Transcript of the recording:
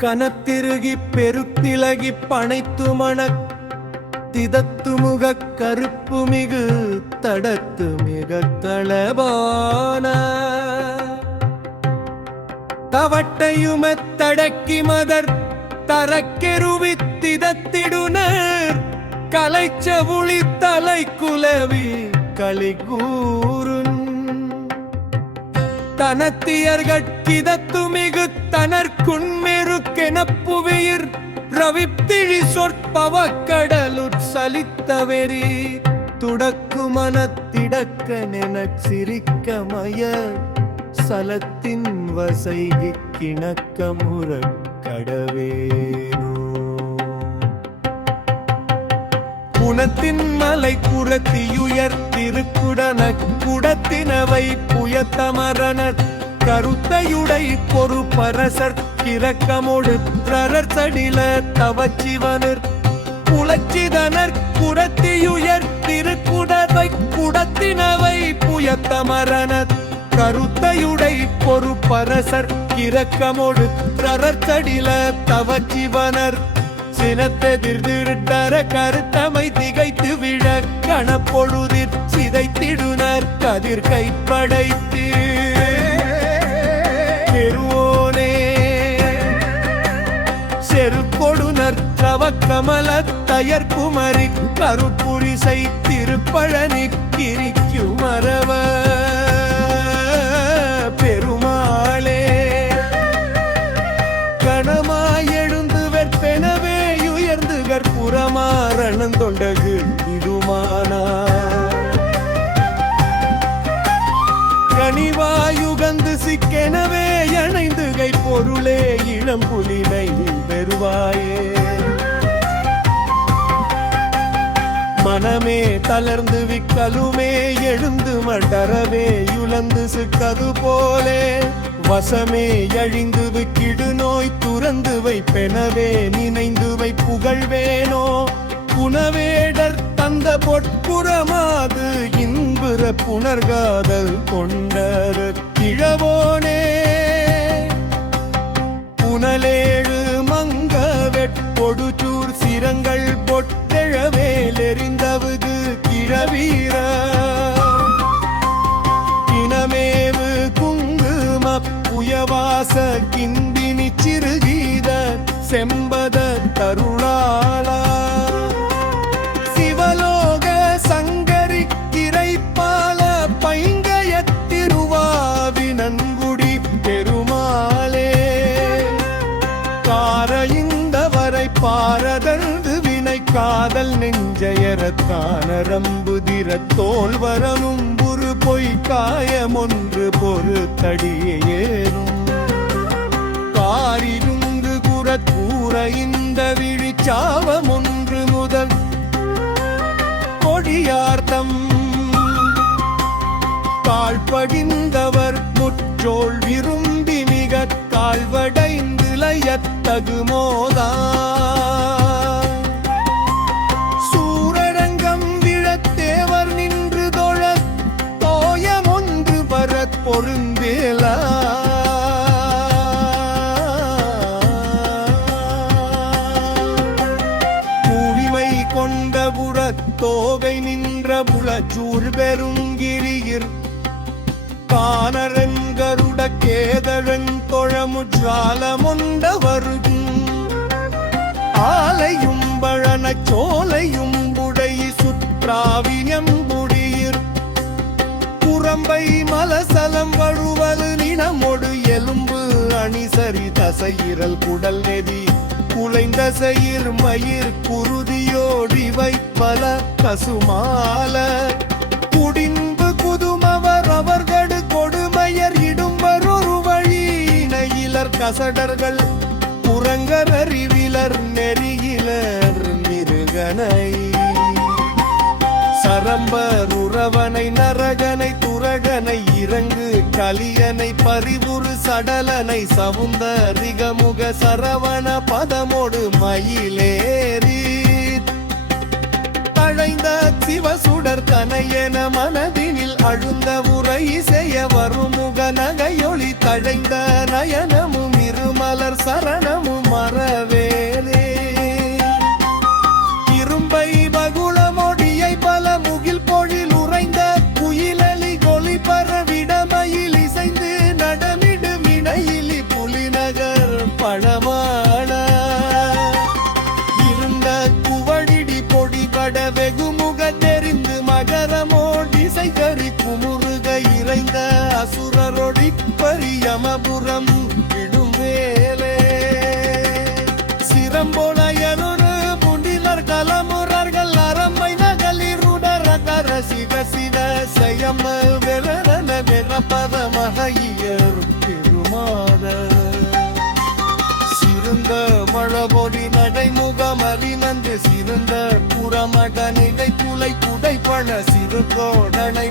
கனத்திருகி பெருத்திலகி பனைத்து மணக் திதத்து முக கருப்பு மிகு தடத்து மிக தளபான தவட்டையுமத்தடக்கி மதர் தரக்கெருவித்திதத்திடுனர் கலைச்சவுளி தலை குலவி களிகூருன் தனத்தியர்கட்கிதத்து மிகு தனர்குண்மெருக்கெனப்புவியிர் ரவித்திழி சொற்பவக்கடலுட் சலித்தவெறி துடக்கு மனத்திடக்க நெனச் சிரிக்கமய சலத்தின் வசைகி கிணக்கமுறக் கடவேனோ குணத்தின் மலை குரத்தியுயர் திருக்குடன குடத்தினவை புயத்தமரணர் கருத்தையுடை பொறு பரசர் கிரக்கமோடு பிரரர் சடில தவச்சிவனர் புலச்சிதனர் குரத்தியுயர் திருக்குடவை குடத்தினவை புயத்தமரணர் கருத்தையுடை பொறு பரசர் கிரக்கமோடு பிரரர் சடில தவச்சிவனர் சினத்தெதிர்திருட்டர கருத்தமை திகைத்து விழ கணப்பொழுதிற் சிதைத்திடுனர் கதிர் கைப்படைத்து பெருவோனே செருக்கொடுனர் தவக்கமல தயர்குமரி கருப்புரிசை திருப்பழனி கிரிக்குமரவ பெருமாளே கணமாயெழுந்து வெற்பெனவே புறமாரணந்தொண்டகு இடுமானா கனிவாயுகந்து சிக்கெனவே அணைந்துகை பொருளே இளம் புலினை பெறுவாயே மனமே தளர்ந்து விக்கலுமே எழுந்து மடரவே யுலந்து சிக்கது போலே வசமே அழிந்து விக்கிடு நோய் துறந்து வைப்பெனவே நினைந்து வை புகழ்வேனோ குணவேடர் தந்த பொற்புறமாது இன்புற புனர்காதல் கொண்டர் கிழவோனே புனலேழு மங்க வெட்பொடுச்சூர் சிரங்கள் பொட்டெழவேலெறிந்தவுது கிழவீர கிணமேவு புயவாச கிந்தினி சிறுகீத செம்பத தருளாளா சிவலோக சங்கரி கிரைப்பால பைங்கய திருவாவினன்குடி பெருமாளே காரைந்தவரை பாரதந்து வினை காதல் நெஞ்சயரத்தானரம்புதிர தோல்வரனும் புரு பொய்க்காயமொன்று பொறுத்தடியேறும் காரிருந்து குறக்கூற இந்த விழிச்சாவமொன்று முதல் கொடியார்த்தம் காழ்படிந்தவர் முற்றோள் விரும்பி மிக கால்வடைந்து லயத்தகுமோதா பொருந்தேலா கூவிமை கொண்ட புறத்தோகை நின்ற புலச்சூர் பெருங்கிரியிர் கானரங்கருட கேதழந்தொழமுற்றாலமொண்ட வருகும் ஆலையும் பழனச் சோலையும் புடை சுற்றாவியம் புறம்பை மலசலம் வழுவலு நினமொடு எலும்பு அணிசரி தசையிரல் குடல் நெறி குலைந்த செயிர் மயிர் குருதியோடி வைப்பல கசுமால குடின்பு குதுமவர் அவர்கடு கொடுமையர் இடும்பரொரு வழி இணையிலர் கசடர்கள் புறங்கர் அறிவிலர் நெறியிலர் மிருகனை சரம்பர் உறவனை நரகனை துரகனை இறங்கு கலியனை பரிவுறு சடலனை சவுந்தரிகமுக சரவண பதமோடு மயிலேறி தழைந்த என மனதினில் அழுந்த உரை செய்ய வருமுக நகையொளி தழைந்த நயனமும் இருமலர் சரணமும் மறவேலே இரும்பை பகுளமொடியை பல முகில் பொழில் உறைந்த குயிலலி கொலி பரவிடமையில் இசைந்து நடமிடு வினையிலி புலிநகர் பழமாட இருந்த குவடிடி பொடிபட வெகுமுக தெரிந்து மகரமோடிசை கறி குமுருக இறைந்த அசுரரொடி பரியமபுரம் விடுவேலே சிரம்போலையருரு முண்டிலர் கலமுரர்கள் அரம்மை நகலிருடர கரசிக சித செய்யம்ம வெலரன வெறப்பத மகையர் திருமாத சிறந்த மழபொடி நடைமுகமறிநந்து சிறந்த புறமகனிகை புலை குடைப்பழ சிறுகோடனை